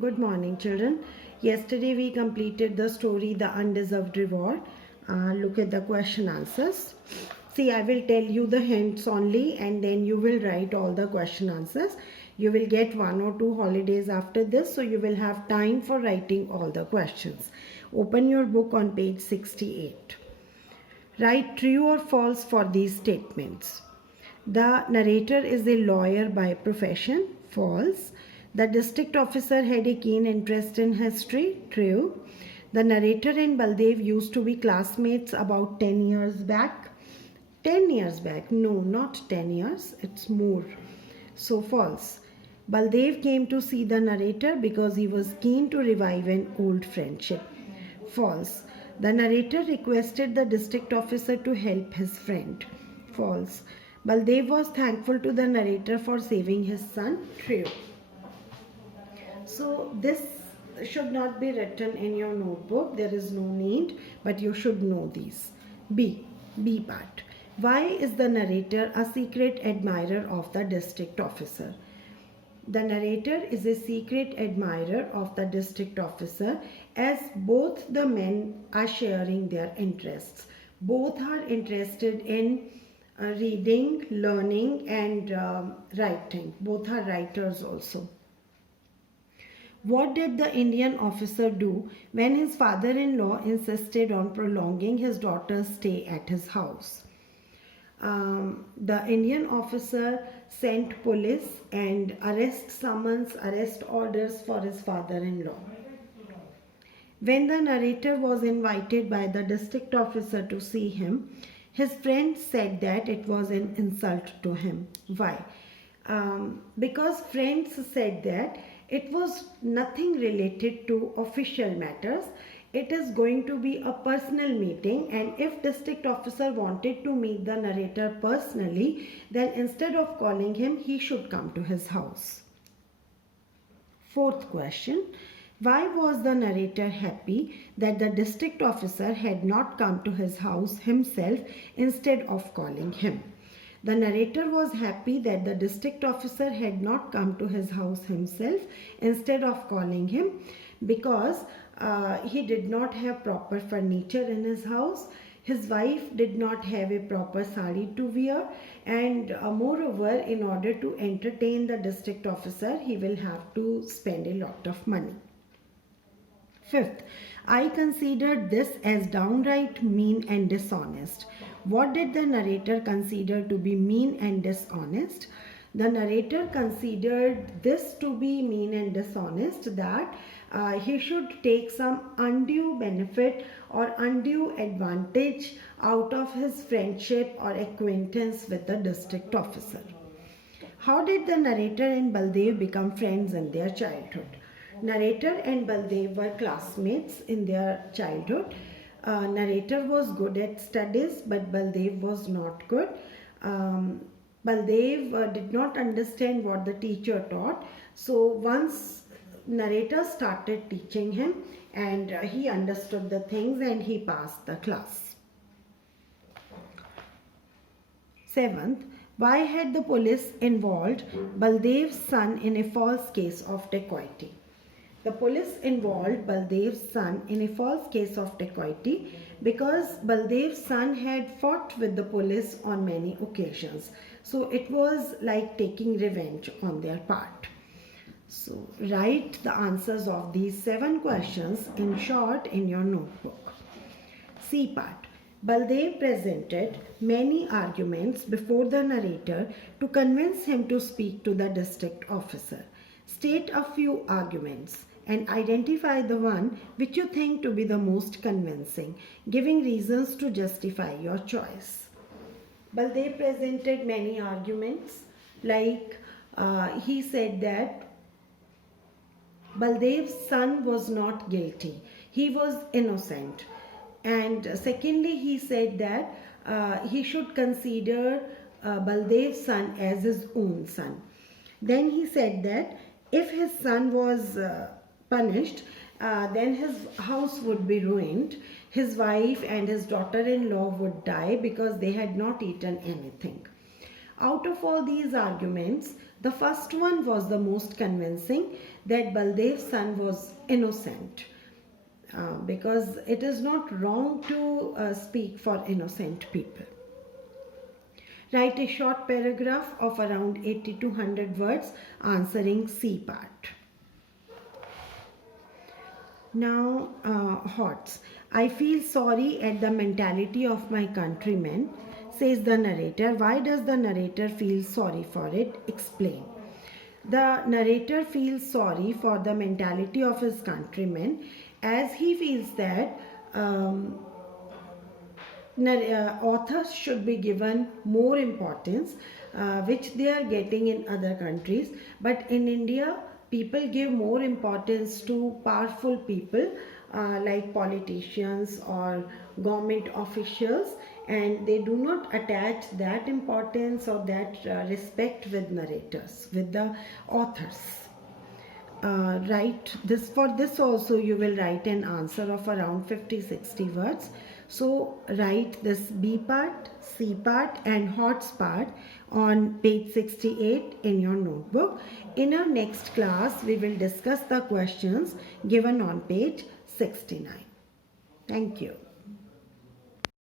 Good morning, children. Yesterday we completed the story The Undeserved Reward. Look at the question answers. See, I will tell you the hints only and then you will write all the question answers. You will get 1 or 2 holidays after this, so you will have time for writing all the questions. Open your book on page 68. Write true or false for these statements. The narrator is a lawyer by profession. False. The district officer had a keen interest in history. True. The narrator and Baldev used to be classmates about 10 years back. 10 years back. No, not 10 years. It's more. So false. Baldev came to see the narrator because he was keen to revive an old friendship. False. The narrator requested the district officer to help his friend. False. Baldev was thankful to the narrator for saving his son. True. So this should not be written in your notebook. There is no need, but you should know these. B part. Why is the narrator a secret admirer of the district officer? The narrator is a secret admirer of the district officer as both the men are sharing their interests. Both are interested in reading, learning and writing. Both are writers also. What did the Indian officer do when his father-in-law insisted on prolonging his daughter's stay at his house? The Indian officer sent police and arrest summons, arrest orders for his father-in-law. When the narrator was invited by the district officer to see him, his friend said that it was an insult to him. Why? Because friends said that it was nothing related to official matters. It is going to be a personal meeting, and if district officer wanted to meet the narrator personally, then instead of calling him, he should come to his house. Fourth question. Why was the narrator happy that the district officer had not come to his house himself instead of calling him? The narrator was happy that the district officer had not come to his house himself instead of calling him because he did not have proper furniture in his house. His wife did not have a proper sari to wear, and moreover, in order to entertain the district officer, he will have to spend a lot of money. Fifth, I considered this as downright mean and dishonest. What did the narrator consider to be mean and dishonest? The narrator considered this to be mean and dishonest, that he should take some undue benefit or undue advantage out of his friendship or acquaintance with the district officer. How did the narrator and Baldev become friends in their childhood? Narrator and Baldev were classmates in their childhood. Narrator was good at studies, but Baldev was not good. Baldev did not understand what the teacher taught. So once narrator started teaching him, and he understood the things and he passed the class. Seventh, why had the police involved Baldev's son in a false case of dacoity? The police involved Baldev's son in a false case of dacoity because Baldev's son had fought with the police on many occasions. So it was like taking revenge on their part. So write the answers of these 7 questions in short in your notebook. C part. Baldev presented many arguments before the narrator to convince him to speak to the district officer. State a few arguments and identify the one which you think to be the most convincing, giving reasons to justify your choice. Baldev presented many arguments, like he said that Baldev's son was not guilty, he was innocent. And secondly, he said that he should consider Baldev's son as his own son. Then he said that if his son was punished, then his house would be ruined. His wife and his daughter-in-law would die because they had not eaten anything. Out of all these arguments, The first one was the most convincing, that Baldev's son was innocent. Because it is not wrong to speak for innocent people. Write a short paragraph of around 80 to 100 words answering C part. Now, HOTS. I feel sorry at the mentality of my countrymen, says the narrator. Why does the narrator feel sorry for it? Explain. The narrator feels sorry for the mentality of his countrymen, as he feels that authors should be given more importance, which they are getting in other countries. But in India, people give more importance to powerful people like politicians or government officials, and they do not attach that importance or that respect with narrators, with the authors. Write this. For this also you will write an answer of around 50-60 words. So write this B part, C part and HOTS part on page 68 in your notebook. In our next class we will discuss the questions given on page 69. Thank you.